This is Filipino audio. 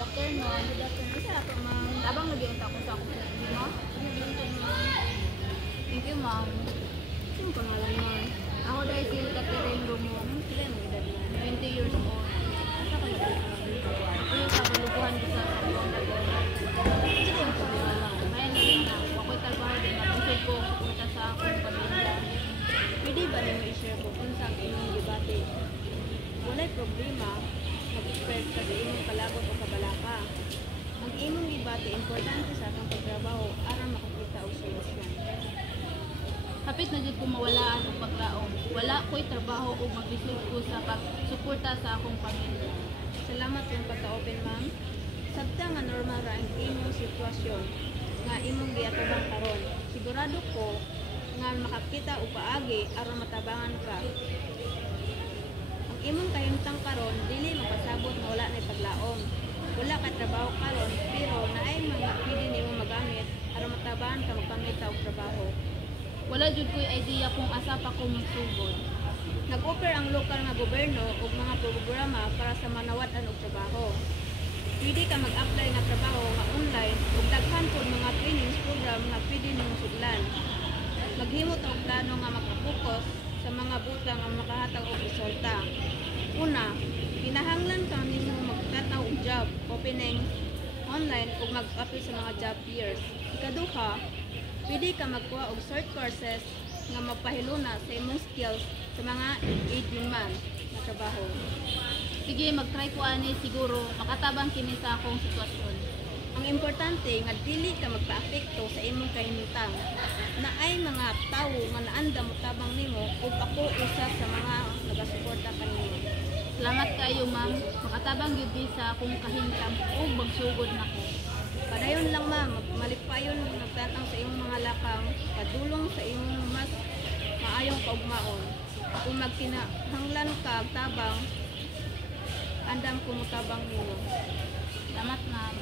afternoon. Good afternoon sa ako, ma'am. Abang nag-iunta ko sa akong no? Thank you, ma'am. Sino pangalan mo? Ako dahil si Catherine Rumong. Sila yung edad na. 20 years old. Asa ka nag-iunta? Yung sa kalubuhan ko sa akong dago. Sino yung pangalan? May naging na. Ako'y trabaho din. Mabusog ko punta sa akong pamilya. Pwede ba nyo i-share ko kung saan inyong debate? Wala'y problema. Mag-express sa imong kalagot o kabalaka. Ang imong debate importante sa atong pagtrabaho aron makakita og solusyon. Hapit na jud ko mawalaan og paglaom. Wala ko'y trabaho o maglisod ko sa pagsuporta sa akong pamilya. Salamat sa pagka-open, ma'am. Sabta nga normal ra ang imong sitwasyon nga imong giatubang karon. Sigurado ko nga makakita og paagi aron matabangan ka. Ang imong kahimtang karon dili mapasabot nga wala nay paglaom. Wala ka trabaho karon pero naay mga pwede nimo magamit aron matabangan ka magpangita og trabaho. Wala jud ko'y idea kung asa pa ko magsugod. Nag-offer ang lokal nga gobyerno og mga programa para sa manawat-an og trabaho. Pwede ka mag-apply nga trabaho nga online ug daghan pod mga trainings program nga pwede nimo sudlan. Maghimot og plano nga makapokus sa mga butang nga makahatag og resulta. Una, kinahanglan ka nimo magtanaw og job opening online ug mag-apply sa mga job fairs. Ikaduha, pwede ka magkuha og short courses nga magpahiluna sa imong skills sa mga in-demand na trabaho. Sige, mag-try ko ani siguro makatabang kini sa akong sitwasyon. Ang importante nga dili ka magpa-apekto sa imong kahimtang. Naay mga tawo nga naanda mo tabang nimo ug ako usa sa mga nagasuporta kanimo. Salamat kayo, ma'am. Makatabang gyud sa akong kahimtang ug magsugod nako. Padayon lang, ma'am, malipayon nagtatang sa imong mga lakang, padulong sa imong mas maayong kaugmaon. Kung magkinahanglan ka tabang, andam ko mo tabang nimo. Salamat, ma'am.